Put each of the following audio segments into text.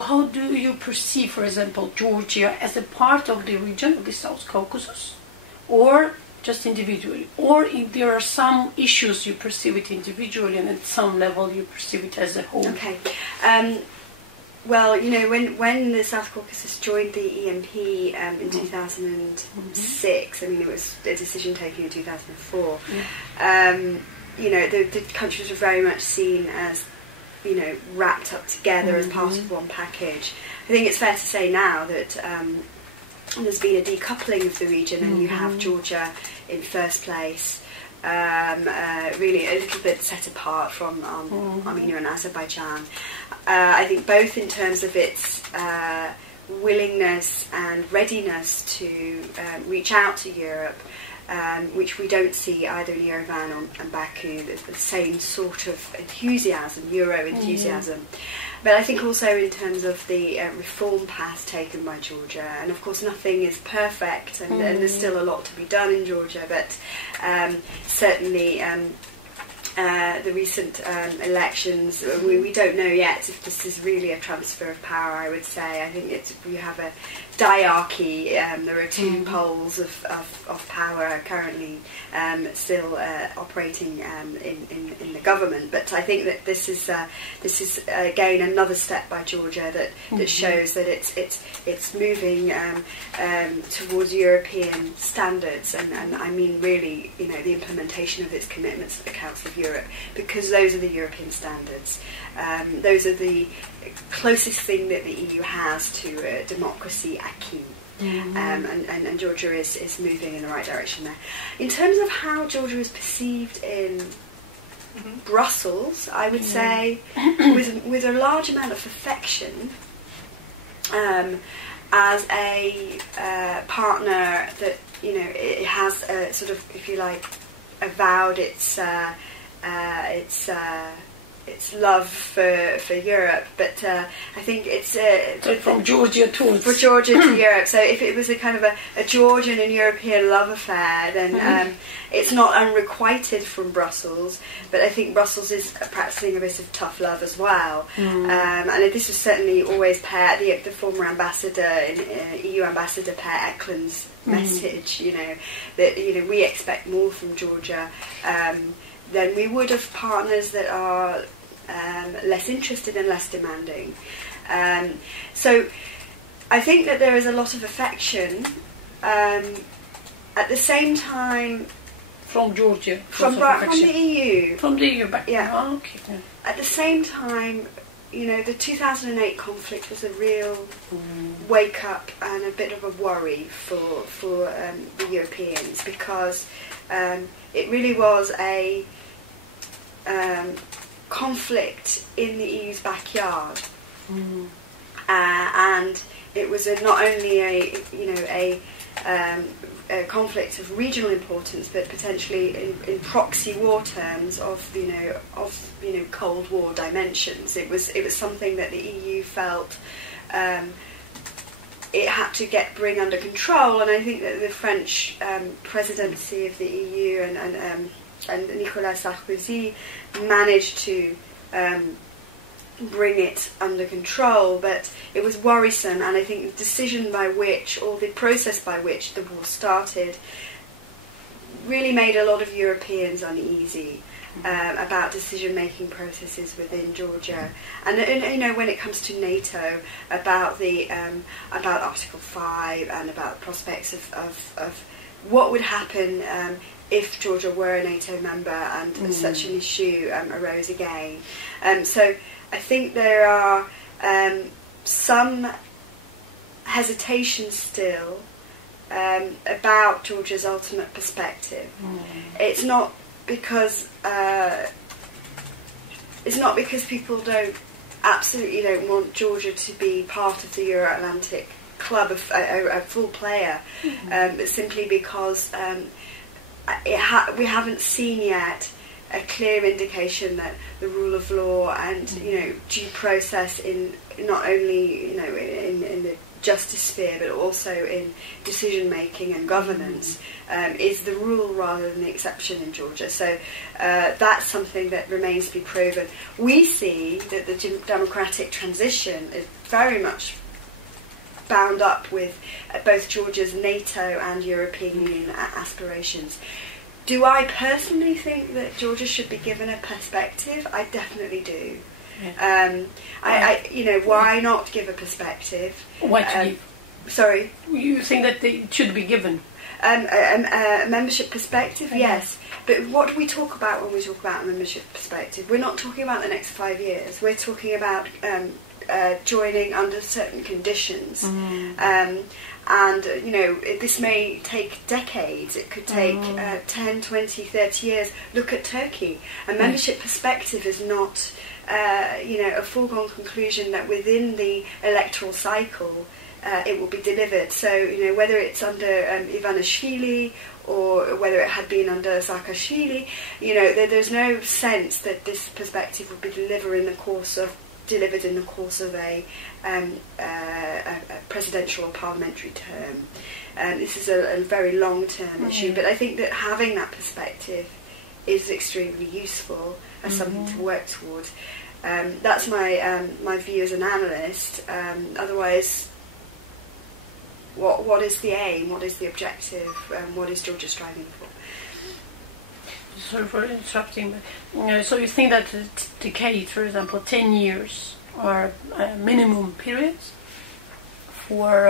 How do you perceive, for example, Georgia as a part of the region of the South Caucasus, or just individually, or if there are some issues you perceive it individually and at some level you perceive it as a whole? Okay. Well, you know, when the South Caucasus joined the EMP in 2006, I mean, it was a decision taken in 2004, you know, the countries were very much seen as, you know, wrapped up together as part of one package. I think it's fair to say now that there's been a decoupling of the region, and you have Georgia in first place, really a little bit set apart from Armenia and Azerbaijan. I think both in terms of its willingness and readiness to reach out to Europe, which we don't see either in Yerevan and Baku, the same sort of enthusiasm, Euro enthusiasm. But I think also in terms of the reform path taken by Georgia, and of course nothing is perfect, and there's still a lot to be done in Georgia, but certainly the recent elections, we don't know yet if this is really a transfer of power, I would say. I think we have a diarchy, there are two poles of power currently still operating in the government, but I think that this is again another step by Georgia that shows that it's moving towards European standards, and I mean really, you know, the implementation of its commitments at the Council of Europe, because those are the European standards. Those are the closest thing that the EU has to democracy acquis. And Georgia is moving in the right direction there. In terms of how Georgia is perceived in Brussels, I would say with a large amount of affection, as a partner that, you know, it has a sort of, if you like, avowed its love for Europe, but I think it's from Georgia to Europe. So if it was a kind of a Georgian and European love affair, then it's not unrequited from Brussels. But I think Brussels is practicing a bit of tough love as well. And this was certainly always the former ambassador, EU ambassador Per Eklund's message. You know, that, you know, we expect more from Georgia than we would of partners that are less interested and less demanding. So I think that there is a lot of affection. At the same time, from Georgia, from the EU, yeah. Oh, okay. At the same time, you know, the 2008 conflict was a real wake up and a bit of a worry for the Europeans, because it really was a conflict in the EU's backyard, and it was not only a conflict of regional importance, but potentially in proxy war terms of Cold War dimensions. It was something that the EU felt it had to bring under control, and I think that the French presidency of the EU and Nicolas Sarkozy managed to bring it under control, but it was worrisome, and I think the decision by which, or the process by which the war started, really made a lot of Europeans uneasy about decision-making processes within Georgia, and you know, when it comes to NATO, about Article 5 and about prospects of what would happen if Georgia were a NATO member and such an issue arose again. So I think there are some hesitations still about Georgia's ultimate perspective. It's not because people absolutely don't want Georgia to be part of the Euro-Atlantic club, a full player, but simply because we haven't seen yet a clear indication that the rule of law and due process in not only in the justice sphere, but also in decision making and governance, is the rule rather than the exception in Georgia. So that's something that remains to be proven. We see that the democratic transition is very much bound up with both Georgia's NATO and European Union aspirations. Do I personally think that Georgia should be given a perspective? I definitely do. Why not give a perspective? Why to give? Sorry? You think that they should be given? A membership perspective, yes. But what do we talk about when we talk about a membership perspective? We're not talking about the next 5 years. We're talking about joining under certain conditions. This may take decades. It could take 10, 20, 30 years. Look at Turkey. A membership perspective is not a foregone conclusion that within the electoral cycle it will be delivered. So, whether it's under Ivanishvili or whether it had been under Saakashvili, there's no sense that this perspective would be delivered in the course of a presidential or parliamentary term. This is a very long-term issue, but I think that having that perspective is extremely useful as something to work towards. That's my view as an analyst. Otherwise, what is the aim? What is the objective? What is Georgia striving for? Sorry for interrupting, but so you think that the decade, for example, 10 years are minimum periods for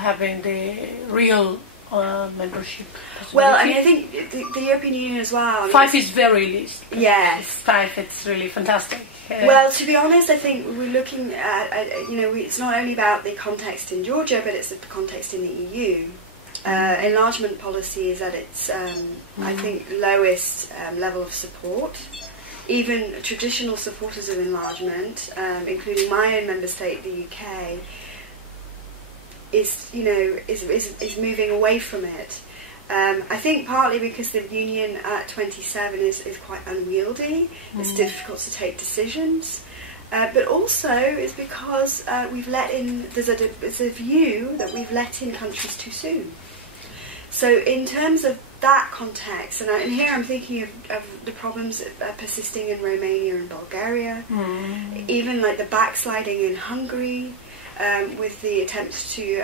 having the real membership? Well, I think the European Union as well. 5 is very least. Yes. 5, it's really fantastic. Well, to be honest, I think we're looking at, it's not only about the context in Georgia, but it's the context in the EU. Enlargement policy is at its, I think, lowest level of support. Even traditional supporters of enlargement, including my own member state, the UK, is moving away from it. I think partly because the union at 27 is quite unwieldy. It's difficult to take decisions. But also it's because we've let in. There's a view that we've let in countries too soon. So in terms of that context, and here I'm thinking of the problems persisting in Romania and Bulgaria, even like the backsliding in Hungary, with the attempts to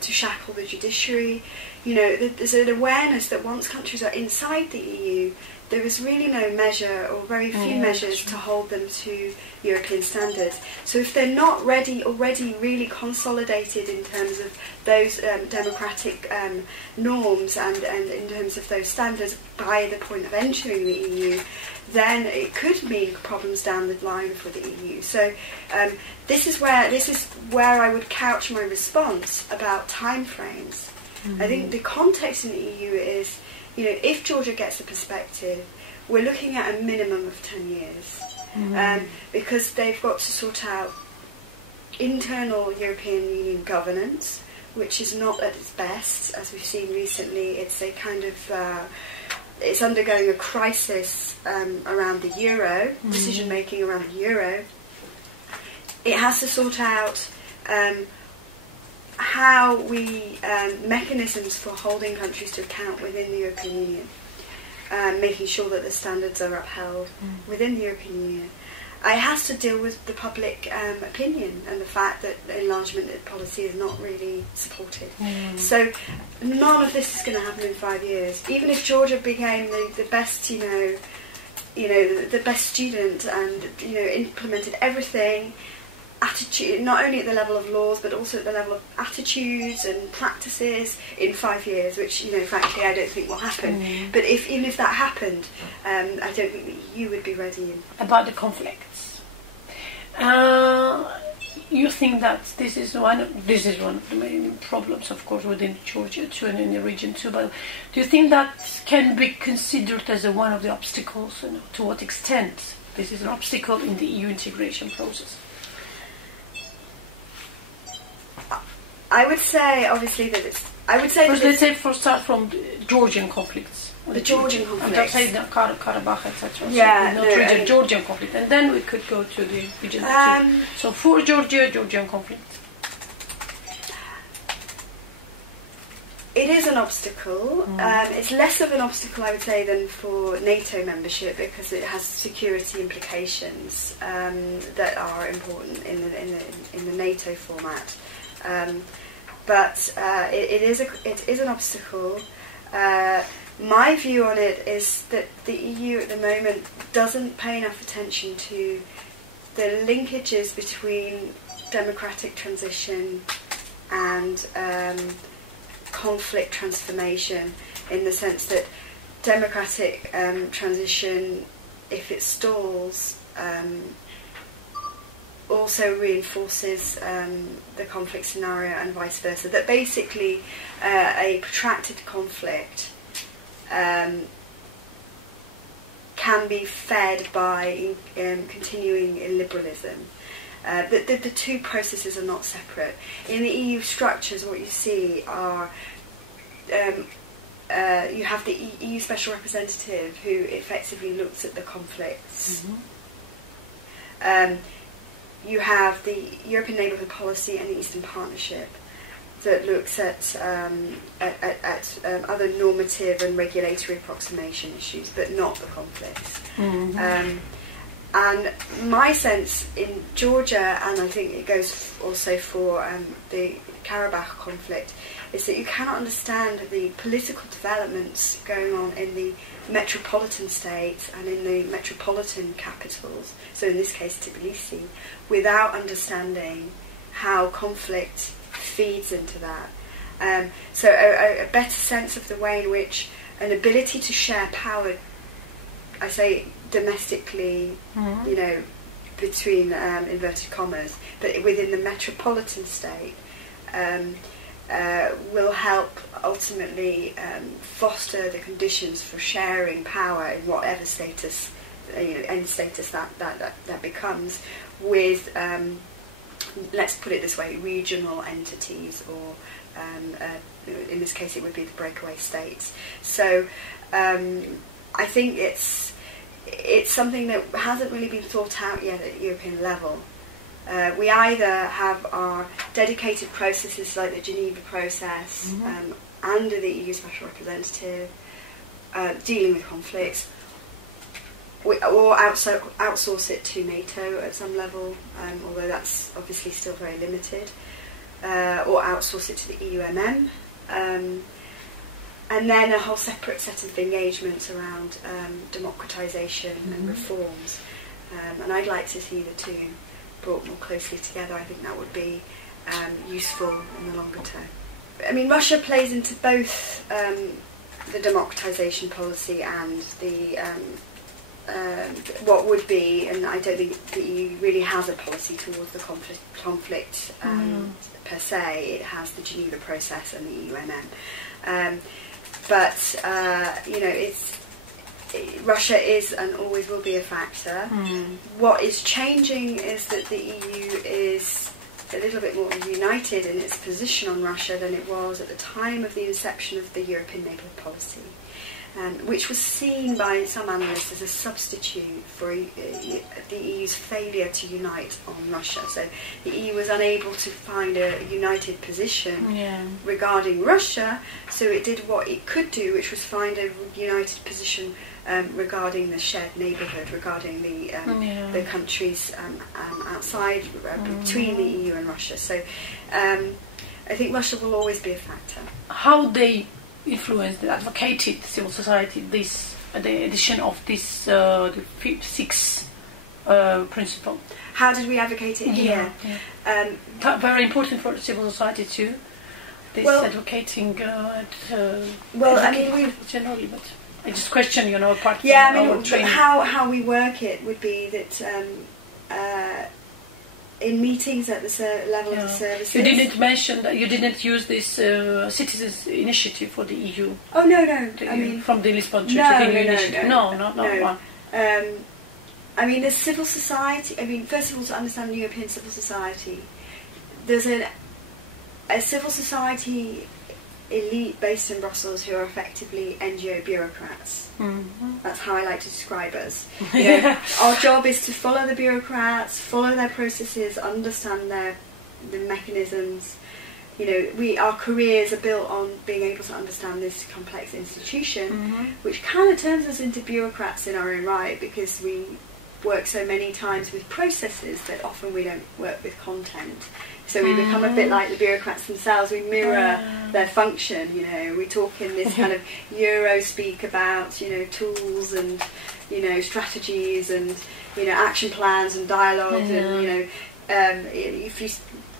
shackle the judiciary. There's an awareness that once countries are inside the EU, there is really no measure or very few measures to hold them to European standards. So if they're not already really consolidated in terms of those democratic norms and in terms of those standards by the point of entering the EU, then it could mean problems down the line for the EU. So this is where I would couch my response about timeframes. I think the context in the EU is, if Georgia gets a perspective, we're looking at a minimum of 10 years. Because they've got to sort out internal European Union governance, which is not at its best, as we've seen recently. It's a kind of it's undergoing a crisis around the euro, decision making around the euro. It has to sort out how we mechanisms for holding countries to account within the European Union, making sure that the standards are upheld within the European Union. It has to deal with the public opinion and the fact that enlargement policy is not really supported. So none of this is going to happen in 5 years. Even if Georgia became the best, the best student and implemented everything, attitude, not only at the level of laws but also at the level of attitudes and practices in 5 years, which frankly I don't think will happen. But even if that happened, I don't think that you would be ready. About the conflicts, you think that this is one of the main problems, of course, within Georgia too and in the region too. But do you think that can be considered as one of the obstacles? To what extent this is an obstacle in the EU integration process? I would say, obviously, that it's... Let's say start from the Georgian conflicts. The Georgian conflicts. I'm not saying Karabakh, etc. Yeah, so Georgian conflict. And then we could go to the region. So for Georgian conflict. it is an obstacle. It's less of an obstacle, I would say, than for NATO membership, because it has security implications that are important in the NATO format. But it is an obstacle. My view on it is that the EU at the moment doesn't pay enough attention to the linkages between democratic transition and conflict transformation, in the sense that democratic transition, if it stalls, also reinforces the conflict scenario, and vice versa. That basically a protracted conflict can be fed by continuing illiberalism. The two processes are not separate. In the EU structures, what you see are you have the EU Special Representative, who effectively looks at the conflicts. You have the European Neighbourhood Policy and the Eastern Partnership, that looks at other normative and regulatory approximation issues, but not the conflicts. And my sense in Georgia, and I think it goes also for the Karabakh conflict, is that you cannot understand the political developments going on in the metropolitan states and in the metropolitan capitals, so in this case Tbilisi, without understanding how conflict feeds into that. So a better sense of the way in which an ability to share power, I say domestically, you know, between inverted commas, but within the metropolitan state, will help ultimately foster the conditions for sharing power in whatever status, end status that becomes, with let's put it this way, regional entities, or in this case it would be the breakaway states. So I think it's something that hasn't really been thought out yet at European level. We either have our dedicated processes like the Geneva process under the EU Special Representative dealing with conflicts, or outsource it to NATO at some level, although that's obviously still very limited, or outsource it to the EUMM, and then a whole separate set of engagements around democratisation and reforms. And I'd like to see the two brought more closely together. I think that would be useful in the longer term. I mean, Russia plays into both the democratisation policy and the what would be, and I don't think the EU really has a policy towards the conflict per se. It has the Geneva process and the EUMM. But you know, Russia is and always will be a factor. What is changing is that the EU is a little bit more united in its position on Russia than it was at the time of the inception of the European neighbourhood policy, which was seen by some analysts as a substitute for the EU's failure to unite on Russia. So the EU was unable to find a united position regarding Russia, so it did what it could do, which was find a united position regarding the shared neighbourhood, regarding the countries outside, between the EU and Russia. So I think Russia will always be a factor. How they influenced, advocated civil society the addition of this the sixth principle? How did we advocate it here? Very important for civil society too. This advocating. I mean, we generally, but I just question, part of our training. How we work it would be that in meetings at the level of the services. You didn't mention that you didn't use this citizens' initiative for the EU. Oh no! I mean, from the Lisbon Treaty. No. I mean, the civil society. I mean, first of all, to understand European civil society, there's a civil society elite based in Brussels who are effectively NGO bureaucrats. That's how I like to describe us. Our job is to follow the bureaucrats, follow their processes, understand the mechanisms, you know, our careers are built on being able to understand this complex institution, which kind of turns us into bureaucrats in our own right, because we work so many times with processes that often we don't work with content. So we become a bit like the bureaucrats themselves. We mirror their function, you know. We talk in this kind of Euro speak about, you know, tools and, you know, strategies and, you know, action plans and dialogues and, you know, if you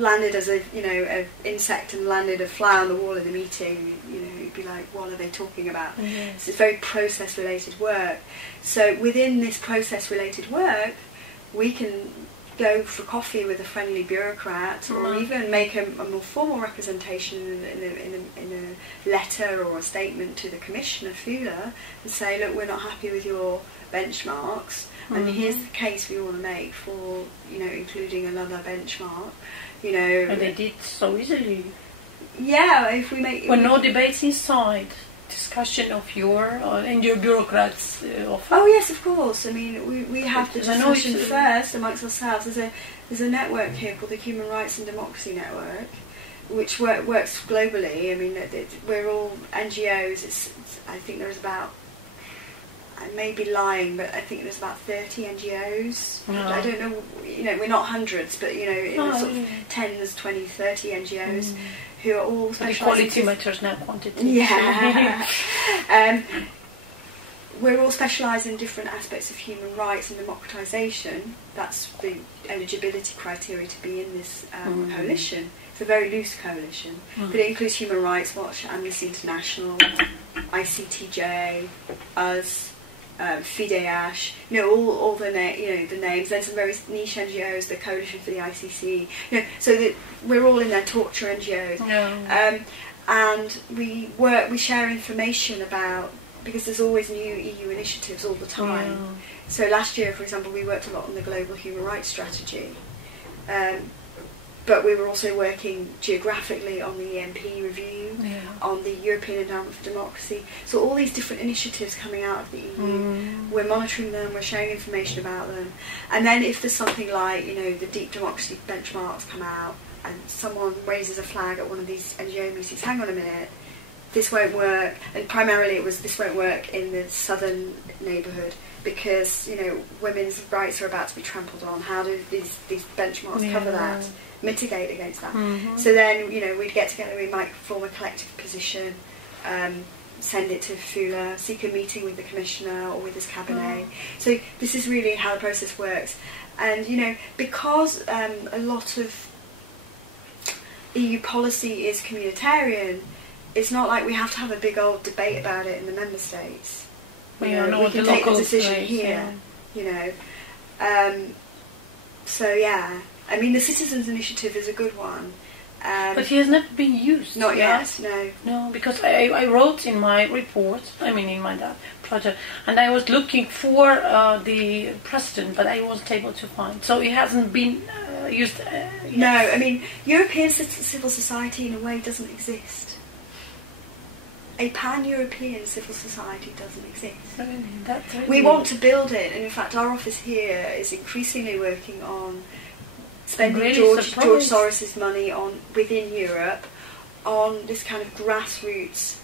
landed as a, you know, an insect and landed a fly on the wall in a meeting, you know, you'd be like, what are they talking about? So it's very process-related work. So within this process-related work, we can go for coffee with a friendly bureaucrat, or even make a more formal representation in a letter or a statement to the commissioner, Fuller, and say, look, we're not happy with your benchmarks, and here's the case we want to make for, you know, including another benchmark, you know. And they did so easily. Yeah, if we make... Well, no debates inside. Discussion of your and your bureaucrats often. Oh yes, of course. I mean, we have the discussion first amongst ourselves. There's a network here called the Human Rights and Democracy Network, which works globally. I mean, we're all NGOs. I think there's about, I may be lying, but I think there's about 30 NGOs. I don't know. You know, we're not hundreds, but you know, in sort of tens, 20, 30 NGOs. Who are all specialised. Quality matters, not quantity. Yeah. We're all specialised in different aspects of human rights and democratisation. That's the eligibility criteria to be in this coalition. It's a very loose coalition, but it includes Human Rights Watch, Amnesty International, ICTJ, us, FIDEASH, you know, all the the names. Then some very niche NGOs, the Coalition for the ICC, you know, so that we're all in their torture NGOs, and we share information about, because there's always new EU initiatives all the time. So last year, for example, we worked a lot on the Global Human Rights Strategy. But we were also working geographically on the EMP review, on the European Endowment for Democracy. So all these different initiatives coming out of the EU, we're monitoring them, we're sharing information about them. And then if there's something like, you know, the deep democracy benchmarks come out and someone raises a flag at one of these NGO meetings, hang on a minute, this won't work. And primarily it was, this won't work in the southern neighbourhood, because, you know, women's rights are about to be trampled on. How do these benchmarks cover that? Mitigate against that. So then, you know, we'd get together, we might form a collective position, send it to Fuller, seek a meeting with the commissioner or with his cabinet. So this is really how the process works. And, you know, because a lot of EU policy is communitarian, it's not like we have to have a big old debate about it in the member states. We can take the decision here, you know. So yeah, I mean, the Citizens Initiative is a good one. But it has not been used. Not yet, no. No, because I wrote in my report, I mean in my project, and I was looking for the precedent, but I wasn't able to find. So it hasn't been used yet. No, I mean, European civil society in a way doesn't exist. A pan-European civil society doesn't exist. Really we want to build it, and in fact our office here is increasingly working on spending George Soros's money on within Europe on this kind of grassroots.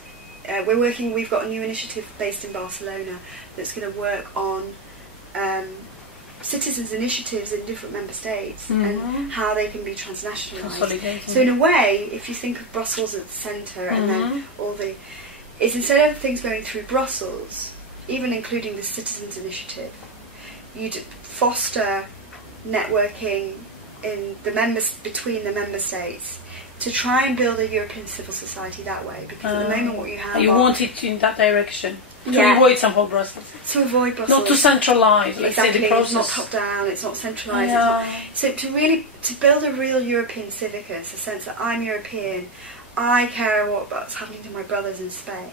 We've got a new initiative based in Barcelona that's going to work on citizens' initiatives in different member states and how they can be transnationalised. So in a way, if you think of Brussels at the centre and then it's instead of things going through Brussels, even including the citizens' initiative, you'd foster networking in between the member states to try and build a European civil society that way. Because at the moment, what you have, you want it in that direction. To avoid some of Brussels. To avoid Brussels. Not to centralise, let's say, the process. It's not top down, it's not centralised. So to build a real European civicus, a sense that I'm European, I care what's happening to my brothers in Spain.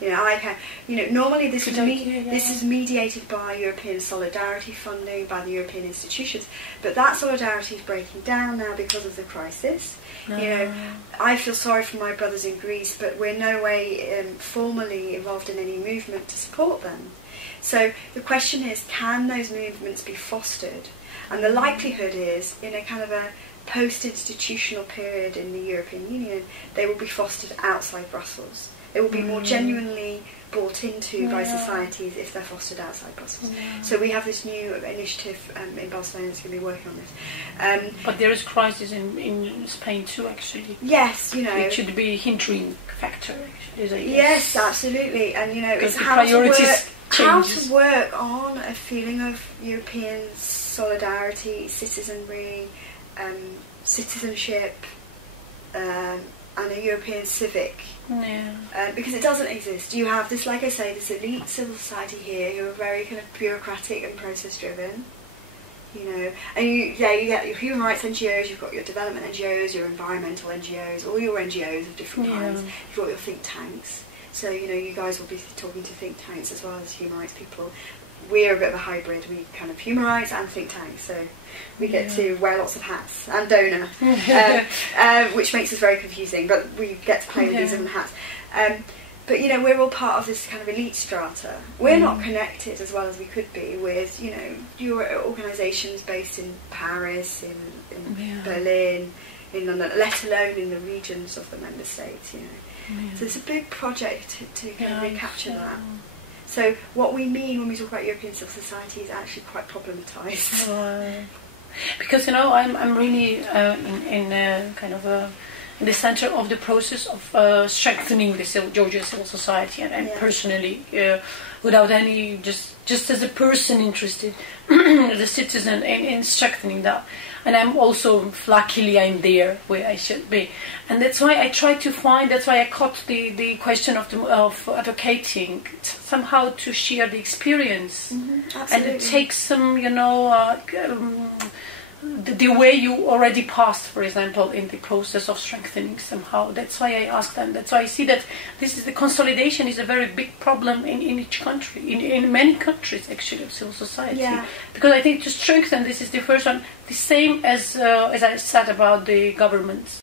You know, I care. You know, normally this is mediated by European solidarity funding, by the European institutions, but that solidarity is breaking down now because of the crisis. You know, I feel sorry for my brothers in Greece, but we're no way formally involved in any movement to support them. So the question is, can those movements be fostered? And the likelihood is, in a kind of a post-institutional period in the European Union, they will be fostered outside Brussels. They will be more genuinely brought into by societies if they're fostered outside Brussels. So we have this new initiative in Barcelona that's going to be working on this. But there is crisis in Spain too, actually. Yes, you know. It should be a hindering factor, actually. Yes, absolutely. And, you know, it's how to work on a feeling of European solidarity, citizenry, citizenship, and a European civic. Because it doesn't exist. You have this, like I say, this elite civil society here who are very kind of bureaucratic and process driven, you know, and you get your human rights NGOs, you've got your development NGOs, your environmental NGOs, all your NGOs of different kinds, you've got your think tanks. So, you know, you guys will be talking to think tanks as well as human rights people. We're a bit of a hybrid. We kind of human rights and think tanks, so we get to wear lots of hats and donor, which makes us very confusing. But we get to play with these different hats. But you know, we're all part of this kind of elite strata. We're not connected as well as we could be with, you know, your organisations based in Paris, in Berlin, in London, let alone in the regions of the member states. You know, so it's a big project to kind of recapture that. So what we mean when we talk about European civil society is actually quite problematised. Because, you know, I'm really in the centre of the process of strengthening the Georgian civil society, and personally, without any, just as a person interested, as a citizen, in strengthening that. And I'm also, luckily, I'm there where I should be. And that's why I try to find, that's why I caught the question of advocating, somehow to share the experience. And take some, you know, the way you already passed, for example, in the process of strengthening somehow. That's why I ask them. That's why I see that this is the consolidation is a very big problem in each country, in many countries actually of civil society. Because I think to strengthen, this is the first one, the same as I said about the governments.